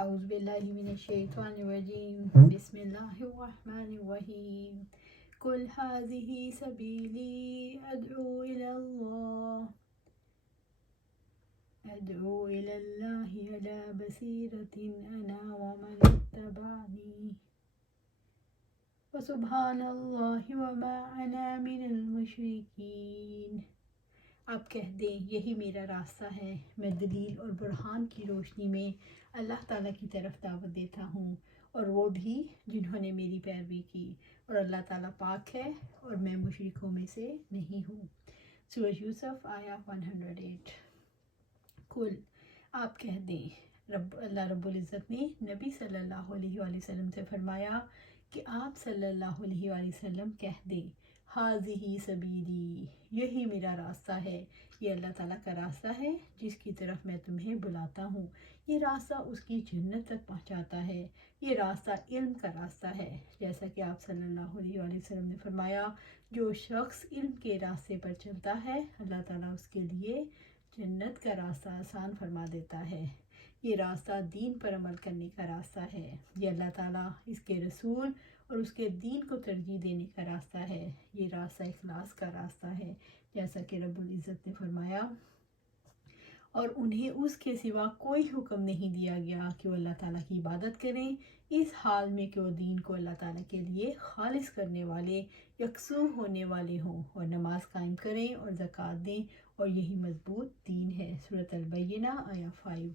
اعوذ باللہ من الشیطان الرجیم بسم اللہ الرحمن الرحیم قل هذه سبیلی ادعو الی اللہ علی بصیرۃ انا ومن اتبعنی وسبحان اللہ وما انا من المشرکین۔ آپ کہہ دیں یہی میرا راستہ ہے، میں دلیل اور برہان کی روشنی میں اللہ تعالیٰ کی طرف دعوت دیتا ہوں، اور وہ بھی جنہوں نے میری پیروی کی، اور اللہ تعالیٰ پاک ہے اور میں مشرکوں میں سے نہیں ہوں۔ سورہ یوسف آیا 108۔ کل آپ کہہ دیں، اللہ رب العزت نے نبی صلی اللہ علیہ وآلہ وسلم سے فرمایا کہ آپ صلی اللہ علیہ وآلہ وسلم کہہ دیں ہاذہ سبیلی، یہی میرا راستہ ہے، یہ اللہ تعالیٰ کا راستہ ہے جس کی طرف میں تمہیں بلاتا ہوں۔ یہ راستہ اس کی جنت تک پہنچاتا ہے، یہ راستہ علم کا راستہ ہے، جیسا کہ آپ صلی اللہ علیہ وآلہ وسلم نے فرمایا جو شخص علم کے راستے پر چلتا ہے اللہ تعالیٰ اس کے لیے جنت کا راستہ آسان فرما دیتا ہے۔ یہ راستہ دین پر عمل کرنے کا راستہ ہے، یہ اللہ تعالیٰ اس کے رسول اور اس کے دین کو ترجیح دینے کا راستہ ہے، یہ راستہ اخلاص کا راستہ ہے، جیسا کہ رب العزت نے فرمایا اور انہیں اس کے سوا کوئی حکم نہیں دیا گیا کہ وہ اللہ تعالیٰ کی عبادت کریں، اس حال میں کہ وہ دین کو اللہ تعالیٰ کے لیے خالص کرنے والے، یکسو ہونے والے ہوں، اور نماز قائم کریں اور زکوٰۃ دیں، اور یہی مضبوط دین ہے۔ سورۃ البینہ آیا 5۔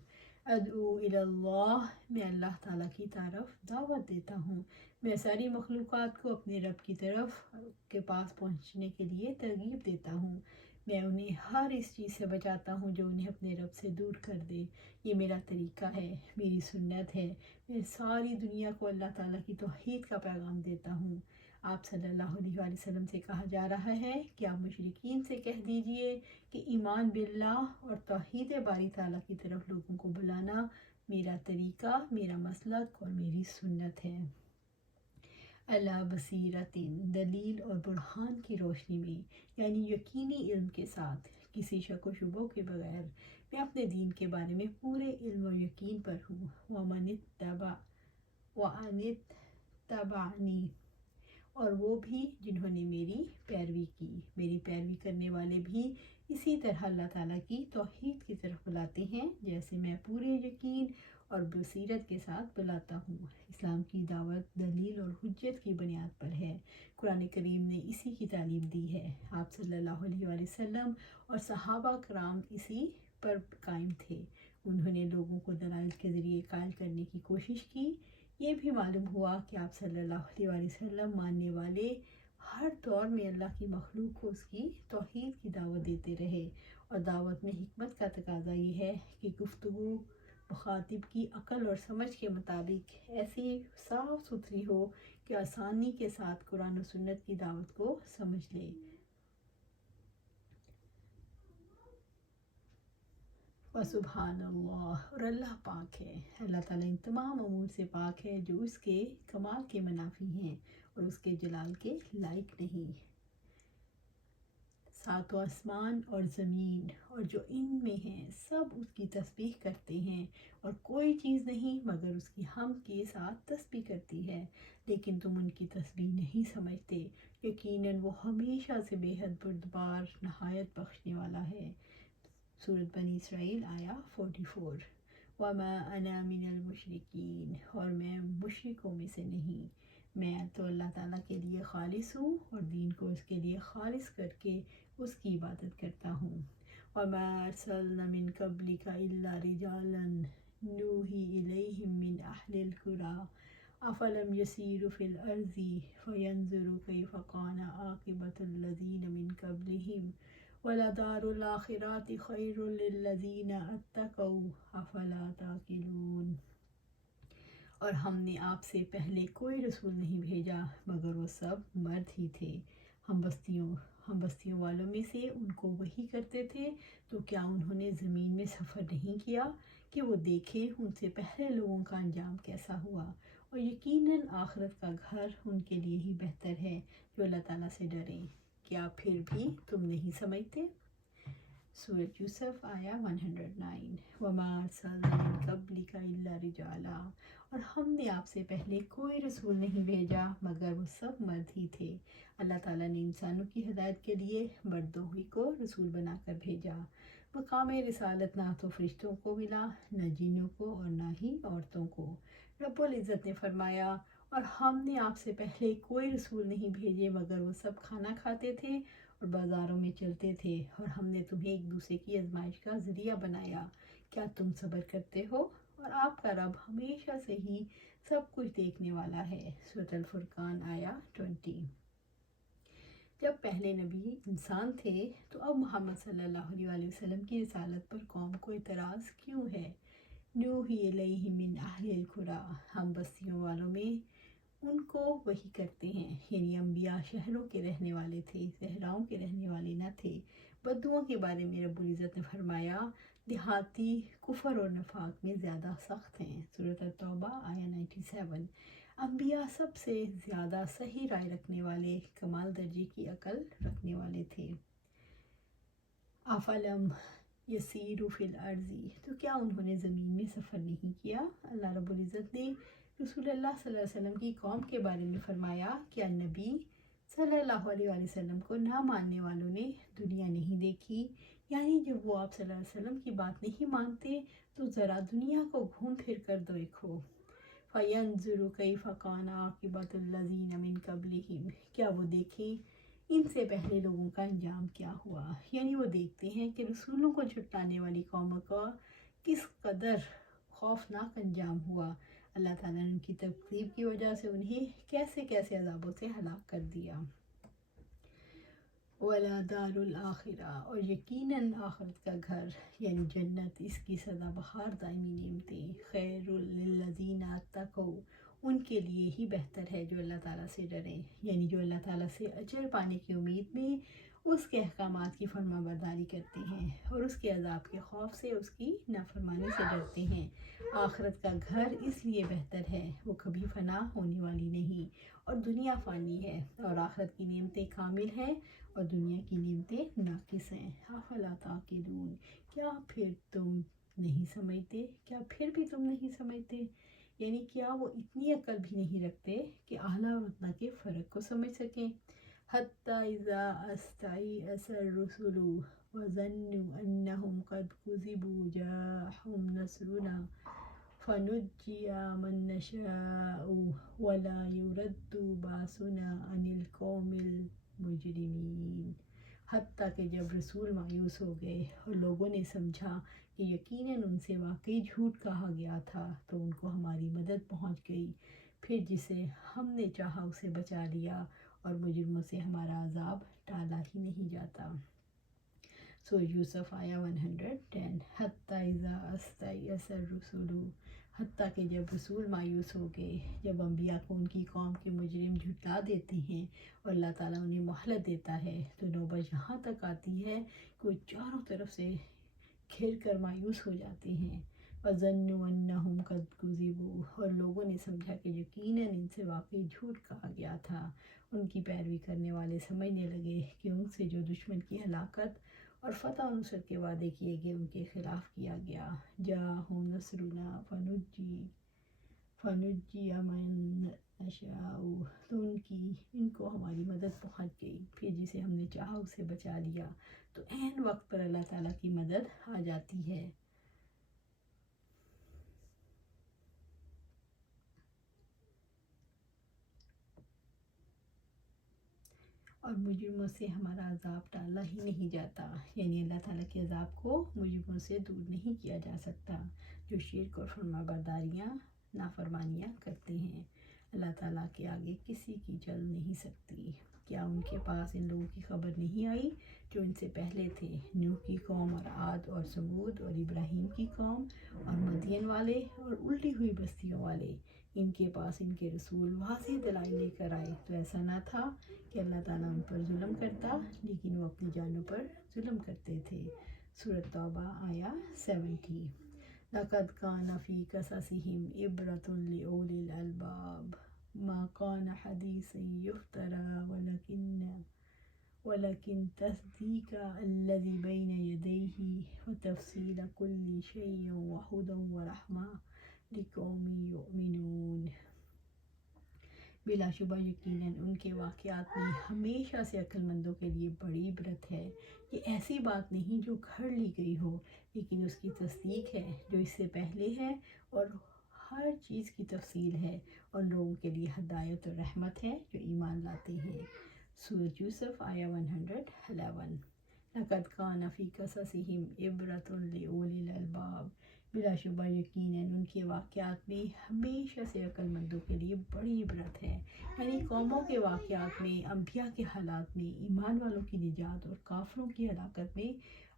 ادعو الی اللہ، میں اللہ تعالیٰ کی طرف دعوت دیتا ہوں، میں ساری مخلوقات کو اپنے رب کی طرف کے پاس پہنچنے کے لیے ترغیب دیتا ہوں، میں انہیں ہر اس چیز سے بچاتا ہوں جو انہیں اپنے رب سے دور کر دے۔ یہ میرا طریقہ ہے، میری سنت ہے، میں ساری دنیا کو اللہ تعالیٰ کی توحید کا پیغام دیتا ہوں۔ آپ صلی اللہ علیہ وآلہ وسلم سے کہا جا رہا ہے کہ آپ مشرکین سے کہہ دیجئے کہ ایمان باللہ اور توحید باری تعالیٰ کی طرف لوگوں کو بلانا میرا طریقہ، میرا مسلک اور میری سنت ہے۔ اللہ بصیرت، دلیل اور برہان کی روشنی میں، یعنی یقینی علم کے ساتھ، کسی شک و شبہ کے بغیر، میں اپنے دین کے بارے میں پورے علم اور یقین پر ہوں۔ وَمَنِ اتَّبَعَنِی، اور وہ بھی جنہوں نے میری پیروی کی، میری پیروی کرنے والے بھی اسی طرح اللہ تعالیٰ کی توحید کی طرف بلاتے ہیں جیسے میں پورے یقین اور بصیرت کے ساتھ بلاتا ہوں۔ اسلام کی دعوت دلیل اور حجت کی بنیاد پر ہے، قرآن کریم نے اسی کی تعلیم دی ہے، آپ صلی اللہ علیہ وآلہ وسلم اور صحابہ کرام اسی پر قائم تھے، انہوں نے لوگوں کو دلائل کے ذریعے قائل کرنے کی کوشش کی۔ یہ بھی معلوم ہوا کہ آپ صلی اللہ علیہ وآلہ وسلم ماننے والے ہر دور میں اللہ کی مخلوق کو اس کی توحید کی دعوت دیتے رہے، اور دعوت میں حکمت کا تقاضا یہ ہے کہ گفتگو مخاطب کی عقل اور سمجھ کے مطابق ایسی صاف ستھری ہو کہ آسانی کے ساتھ قرآن و سنت کی دعوت کو سمجھ لے۔ وسبحان اللہ، اور اللہ پاک ہے، اللہ تعالیٰ ان تمام امور سے پاک ہے جو اس کے کمال کے منافی ہیں اور اس کے جلال کے لائق نہیں۔ ساتوں آسمان اور زمین اور جو ان میں ہیں سب اس کی تسبیح کرتے ہیں، اور کوئی چیز نہیں مگر اس کی حمد کے ساتھ تسبیح کرتی ہے، لیکن تم ان کی تسبیح نہیں سمجھتے، یقیناً وہ ہمیشہ سے بے حد بردبار نہایت بخشنے والا ہے۔ سورۃ بنی اسرائیل آیا 44۔ وما انا من المشرکین، اور میں مشرکوں میں سے نہیں، میں تو اللہ تعالیٰ کے لیے خالص ہوں اور دین کو اس کے لیے خالص کر کے اس کی عبادت کرتا ہوں۔ وما ارسلنا من قبلک الا رجالا نوحی الیہم من اہل القری افلم یسیروا فی الارض فینظروا کیف کان عاقبۃ الذین من قبلہم وَلَدَارُ الْآخِرَةِ خَيْرٌ لِلَّذِينَ اتَّقَوْا أَفَلَا تَعْقِلُونَ، اور ہم نے آپ سے پہلے کوئی رسول نہیں بھیجا مگر وہ سب مرد ہی تھے، ہم بستیوں والوں میں سے ان کو وحی کرتے تھے، تو کیا انہوں نے زمین میں سفر نہیں کیا کہ وہ دیکھیں ان سے پہلے لوگوں کا انجام کیسا ہوا، اور یقیناً آخرت کا گھر ان کے لیے ہی بہتر ہے جو اللہ تعالیٰ سے ڈریں۔ کیا پھر بھی تم نہیں سمجھتے؟ سورۃ یوسف آیا 109 وما ارسلنا من قبلک الا رجالا، اور ہم نے آپ سے پہلے کوئی رسول نہیں بھیجا مگر وہ سب مرد ہی تھے۔ اللہ تعالیٰ نے انسانوں کی ہدایت کے لیے مردوں ہی کو رسول بنا کر بھیجا۔ مقام رسالت نہ تو فرشتوں کو ملا، نہ جنوں کو، اور نہ ہی عورتوں کو۔ رب العزت نے فرمایا، اور ہم نے آپ سے پہلے کوئی رسول نہیں بھیجے مگر وہ سب کھانا کھاتے تھے اور بازاروں میں چلتے تھے، اور ہم نے تمہیں ایک دوسرے کی آزمائش کا ذریعہ بنایا، کیا تم صبر کرتے ہو؟ اور آپ کا رب ہمیشہ سے ہی سب کچھ دیکھنے والا ہے۔ سورۃ الفرقان آیا 20۔ جب پہلے نبی انسان تھے تو اب محمد صلی اللہ علیہ وآلہ وسلم کی رسالت پر قوم کو اعتراض کیوں ہے؟ نوحی الیہ من اہل القری، ہم بستیوں والوں میں ان کو وحی کرتے ہیں، یعنی انبیاء شہروں کے رہنے والے تھے، صحراؤں کے رہنے والے نہ تھے۔ بدوؤں کے بارے میں رب العزت نے فرمایا، دیہاتی کفر اور نفاق میں زیادہ سخت ہیں۔ سورۃ التوبہ آیا 97۔ انبیاء سب سے زیادہ صحیح رائے رکھنے والے، کمال درجے کی عقل رکھنے والے تھے۔ افلم یسیروا فی الارض، تو کیا انہوں نے زمین میں سفر نہیں کیا؟ اللہ رب العزت نے رسول اللہ صلی اللہ علیہ وسلم کی قوم کے بارے میں فرمایا، کیا نبی صلی اللہ علیہ وآلہ وسلم کو نہ ماننے والوں نے دنیا نہیں دیکھی؟ یعنی جب وہ آپ صلی اللہ علیہ وسلم کی بات نہیں مانتے تو ذرا دنیا کو گھوم پھر کر دیکھو۔ فَيَنْظُرُ كَيْفَ كَانَ عَاقِبَةُ الَّذِينَ مِنْ قَبْلِهِمْ، کیا وہ دیکھیں ان سے پہلے لوگوں کا انجام کیا ہوا؟ یعنی وہ دیکھتے ہیں کہ رسولوں کو جھٹلانے والی قوموں کا کس قدر خوفناک انجام ہوا۔ اللہ تعالیٰ نے ان کی تکذیب کی وجہ سے انہیں کیسے کیسے عذابوں سے ہلاک کر دیا۔ وَلَدَارُ الْآخِرَةِ، اور یقیناً آخرت کا گھر یعنی جنت، اس کی سدا بہار دائمی نعمتیں، خیر للذین اتقوا، ان کے لیے ہی بہتر ہے جو اللہ تعالیٰ سے ڈریں، یعنی جو اللہ تعالیٰ سے اجر پانے کی امید میں اس کے احکامات کی فرما برداری کرتے ہیں اور اس کے عذاب کے خوف سے اس کی نافرمانی سے ڈرتے ہیں۔ آخرت کا گھر اس لیے بہتر ہے، وہ کبھی فنا ہونے والی نہیں اور دنیا فانی ہے، اور آخرت کی نعمتیں کامل ہیں اور دنیا کی نعمتیں ناقص ہیں۔ افلا تعقلون، کیا پھر تم نہیں سمجھتے؟ کیا پھر بھی تم نہیں سمجھتے؟ یعنی کیا وہ اتنی عقل بھی نہیں رکھتے کہ اعلیٰ اور ادنیٰ کے فرق کو سمجھ سکیں؟ حتیٰ اذا استیأس الرسل وظنوا انہم قد کذبوا جاءہم نصرنا فنجی من نشاء ولا يرد باسنا عن القوم المجرمین، حتیٰ کہ جب رسول مایوس ہو گئے اور لوگوں نے سمجھا کہ یقیناً ان سے واقعی جھوٹ کہا گیا تھا تو ان کو ہماری مدد پہنچ گئی، پھر جسے ہم نے چاہا اسے بچا لیا اور مجرموں سے ہمارا عذاب ٹالا ہی نہیں جاتا۔ سورۃ یوسف آیا 110۔ حتیٰ اذا استیأس الرسل، حتیٰ کہ جب رسول مایوس ہو گئے، جب انبیاء کو ان کی قوم کے مجرم جھٹلا دیتے ہیں اور اللہ تعالیٰ انہیں مہلت دیتا ہے تو نوبت یہاں تک آتی ہے کہ وہ چاروں طرف سے گھر کر مایوس ہو جاتے ہیں۔ وَظَنُّوا أَنَّهُمْ قَدْ كُذِبُوا، اور لوگوں نے سمجھا کہ یقیناً ان سے واقعی جھوٹ کہا گیا تھا۔ ان کی پیروی کرنے والے سمجھنے لگے کہ ان سے جو دشمن کی ہلاکت اور فتح و نصرت کے وعدے کیے گئے ان کے خلاف کیا گیا۔ جاءہم نصرنا فنجی من نشاء، تو ان کو ہماری مدد پہنچ گئی، پھر جسے ہم نے چاہا اسے بچا لیا۔ تو عین وقت پر اللہ تعالیٰ کی مدد آ جاتی ہے۔ اور مجرموں سے ہمارا عذاب ٹالا ہی نہیں جاتا، یعنی اللہ تعالیٰ کے عذاب کو مجرموں سے دور نہیں کیا جا سکتا جو شرک اور فرما برداریاں نافرمانیاں کرتے ہیں۔ اللہ تعالیٰ کے آگے کسی کی چل نہیں سکتی۔ کیا ان کے پاس ان لوگوں کی خبر نہیں آئی جو ان سے پہلے تھے، نوح کی قوم اور عاد اور ثمود اور ابراہیم کی قوم اور مدین والے اور الٹی ہوئی بستیوں والے؟ ان کے پاس ان کے رسول واضح دلائل لے کر آئے تو ایسا نہ تھا کہ اللہ تعالیٰ ان پر ظلم کرتا، لیکن وہ اپنی جانوں پر ظلم کرتے تھے۔ سورۃ توبہ آیا 70۔ لَقَدْ كَانَ فِي قَصَصِهِمْ عِبْرَةٌ لِأُولِي الْأَلْبَابِ مَا كَانَ حَدِيثًا يُفْتَرَىٰ وَلَكِن تَصْدِيقَ الَّذِي بَيْنَ يَدَيْهِ وَتَفْصِيلَ كُلِّ شَيْءٍ وَهُدًى وَرَحْمَةً لِقَوْمٍ يُؤْمِنُونَ۔ بلا شبہ یقیناً ان کے واقعات میں ہمیشہ سے عقل مندوں کے لیے بڑی عبرت ہے۔ یہ ایسی بات نہیں جو گھڑ لی گئی ہو، لیکن اس کی تصدیق ہے جو اس سے پہلے ہے، اور ہر چیز کی تفصیل ہے، اور لوگوں کے لیے ہدایت اور رحمت ہے جو ایمان لاتے ہیں۔ سورۃ یوسف آیہ 111۔ لَقَدْ كَانَ فِي قَصَصِهِمْ عِبْرَةٌ لِأُولِي الْأَلْبَابِ۔ بلا شبہ یقیناً ان کے واقعات میں ہمیشہ سے عقل مندوں کے لیے بڑی عبرت ہے، یعنی قوموں کے واقعات میں، انبیاء کے حالات میں، ایمان والوں کی نجات اور کافروں کی ہلاکت میں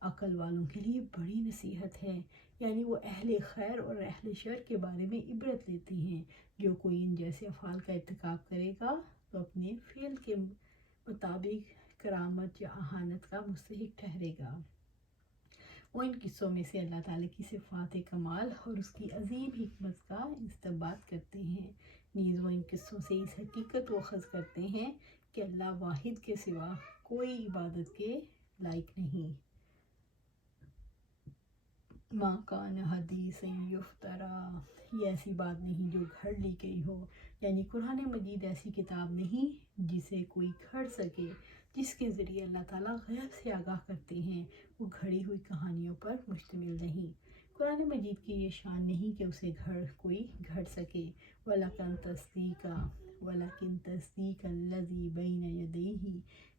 عقل والوں کے لیے بڑی نصیحت ہے، یعنی وہ اہل خیر اور اہل شر کے بارے میں عبرت لیتے ہیں۔ جو کوئی ان جیسے افعال کا ارتکاب کرے گا تو اپنے فعل کے مطابق کرامت یا اہانت کا مستحق ٹھہرے گا۔ وہ ان قصوں میں سے اللہ تعالیٰ کی صفات کمال اور اس کی عظیم حکمت کا استنباط کرتے ہیں، نیز وہ ان قصوں سے اس حقیقت کو اخذ کرتے ہیں کہ اللہ واحد کے سوا کوئی عبادت کے لائق نہیں۔ ما کان حدیثا یفتری، یہ ایسی بات نہیں جو گھڑ لی گئی ہو، یعنی قرآن مجید ایسی کتاب نہیں جسے کوئی گھڑ سکے، جس کے ذریعے اللہ تعالیٰ غیب سے آگاہ کرتے ہیں، وہ گھڑی ہوئی کہانیوں پر مشتمل نہیں۔ قرآن مجید کی یہ شان نہیں کہ اسے کوئی گھڑ سکے۔ وَلَكِن تَصْدِيقَ الَّذِي بَيْنَ يَدَيْهِ،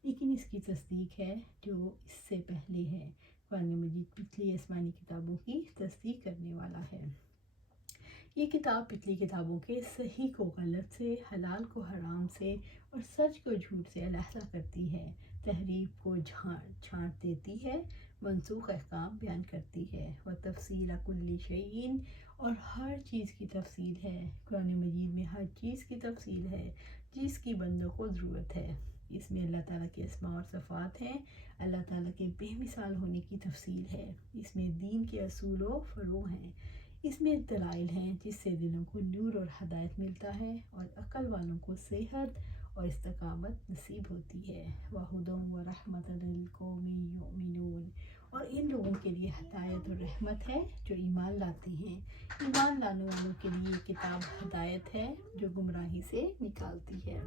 لیکن اس کی تصدیق ہے جو اس سے پہلے ہے۔ قرآن مجید پچھلی آسمانی کتابوں کی تصدیق کرنے والا ہے۔ یہ کتاب پچھلی کتابوں کے صحیح کو غلط سے، حلال کو حرام سے اور سچ کو جھوٹ سے علیحدہ کرتی ہے، تحریف کو چھانٹ دیتی ہے، منسوخ احکام بیان کرتی ہے، وتفصیل کل شیء، اور ہر چیز کی تفصیل ہے۔ قرآن مجید میں ہر چیز کی تفصیل ہے جس کی بندوں کو ضرورت ہے۔ اس میں اللہ تعالیٰ کے اسماء اور صفات ہیں، اللہ تعالیٰ کے بے مثال ہونے کی تفصیل ہے، اس میں دین کے اصول و فروع ہیں، اس میں دلائل ہیں جس سے دلوں کو نور اور ہدایت ملتا ہے، اور عقل والوں کو صحت اور استقامت نصیب ہوتی ہے۔ وَهُدًى وَرَحْمَةً لِقَوْمٍ يُؤْمِنُونَ، اور ان لوگوں کے لیے ہدایت اور رحمت ہے جو ایمان لاتے ہیں۔ ایمان لانے والوں کے لیے یہ کتاب ہدایت ہے جو گمراہی سے نکالتی ہے،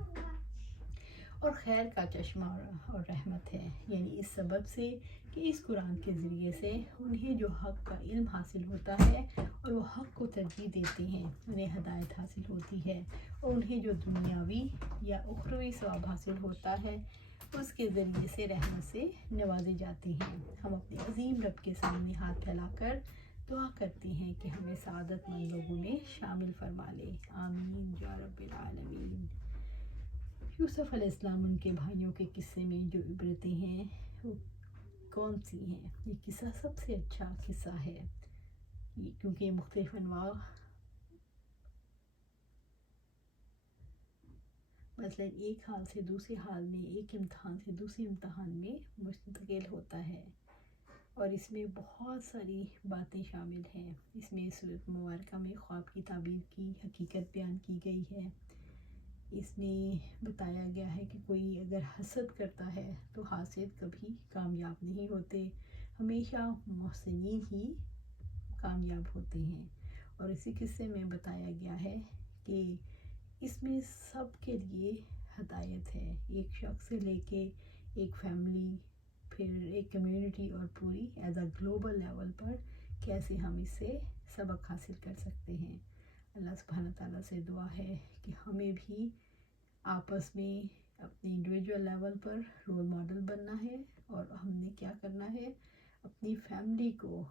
اور خیر کا چشمہ اور رحمت ہے، یعنی اس سبب سے کہ اس قرآن کے ذریعے سے انہیں جو حق کا علم حاصل ہوتا ہے اور وہ حق کو ترجیح دیتے ہیں، انہیں ہدایت حاصل ہوتی ہے، اور انہیں جو دنیاوی یا اخروی ثواب حاصل ہوتا ہے اس کے ذریعے سے رحمت سے نوازے جاتے ہیں۔ ہم اپنے عظیم رب کے سامنے ہاتھ پھیلا کر دعا کرتے ہیں کہ ہمیں سعادت مند لوگوں میں شامل فرما لے، آمین یا رب العالمین۔ یوسف علیہ السلام ان کے بھائیوں کے قصے میں جو عبرتیں ہیں وہ کون سی ہیں؟ یہ قصہ سب سے اچھا قصہ ہے، کیونکہ یہ مختلف انواع، مثلا ایک حال سے دوسرے حال میں، ایک امتحان سے دوسرے امتحان میں منتقل ہوتا ہے، اور اس میں بہت ساری باتیں شامل ہیں۔ اس میں سورۃ مبارکہ میں خواب کی تعبیر کی حقیقت بیان کی گئی ہے۔ اس میں بتایا گیا ہے کہ کوئی اگر حسد کرتا ہے تو حاسد کبھی کامیاب نہیں ہوتے، ہمیشہ محسنین ہی کامیاب ہوتے ہیں۔ اور اسی قصے میں بتایا گیا ہے کہ اس میں سب کے لیے ہدایت ہے، ایک شخص سے لے کے ایک فیملی، پھر ایک کمیونٹی، اور پوری ایز اے گلوبل لیول پر کیسے ہم اس سے سبق حاصل کر سکتے ہیں۔ اللہ سبحانہ تعالیٰ سے دعا ہے کہ ہمیں بھی آپس میں اپنے انڈیویجول لیول پر رول ماڈل بننا ہے، اور ہم نے کیا کرنا ہے، اپنی فیملی کو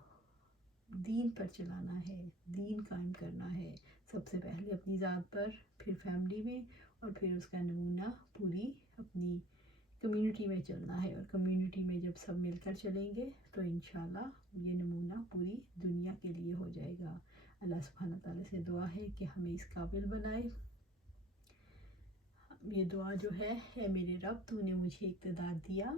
دین پر چلانا ہے، دین قائم کرنا ہے، سب سے پہلے اپنی ذات پر، پھر فیملی میں، اور پھر اس کا نمونہ پوری اپنی کمیونٹی میں چلنا ہے، اور کمیونٹی میں جب سب مل کر چلیں گے تو انشاءاللہ یہ نمونہ پوری دنیا کے لیے ہو جائے گا۔ اللہ سبحانہ تعالیٰ سے دعا ہے کہ ہمیں اس قابل بنائے۔ یہ دعا جو ہے، اے میرے رب تو نے مجھے اقتدار دیا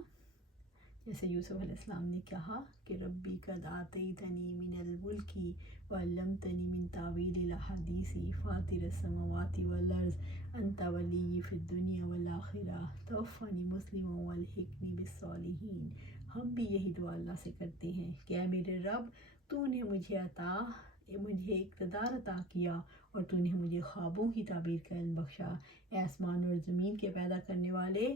جیسے یوسف علیہ السلام نے کہا کہ ربی قد آتیتنی من الملکی وعلمتنی من تعویل الاحادیث فاطر السماوات والارض انت ولی فی الدنیا والآخرہ توفنی مسلما والحقنی بالصالحین۔ ہم بھی یہی دعا اللہ سے کرتے ہیں کہ اے میرے رب، تو نے مجھے اقتدار عطا کیا اور تو نے مجھے خوابوں کی تعبیر کا علم بخشا۔ اے آسمان اور زمین کے پیدا کرنے والے،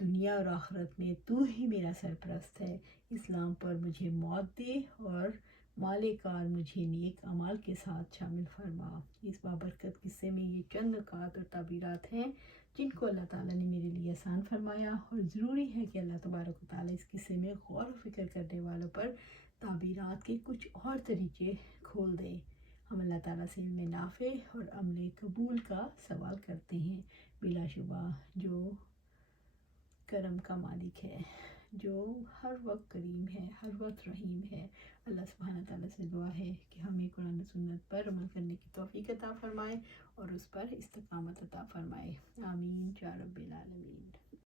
دنیا اور آخرت میں تو ہی میرا سرپرست ہے۔ اسلام پر مجھے موت دے اور مالکار مجھے نیک اعمال کے ساتھ شامل فرما۔ اس بابرکت قصے میں یہ چند نکات اور تعبیرات ہیں جن کو اللہ تعالیٰ نے میرے لیے آسان فرمایا، اور ضروری ہے کہ اللہ تبارک و تعالیٰ اس قصے میں غور و فکر کرنے والوں پر تعبیرات کے کچھ اور طریقے کھول دے۔ ہم اللہ تعالیٰ سے علم نافع اور عمل قبول کا سوال کرتے ہیں، بلا شبہ جو کرم کا مالک ہے، جو ہر وقت کریم ہے، ہر وقت رحیم ہے۔ اللہ سبحانہ تعالیٰ سے دعا ہے کہ ہمیں قرآن و سنت پر عمل کرنے کی توفیق عطا فرمائے اور اس پر استقامت عطا فرمائے۔ آمین یا رب العالمین۔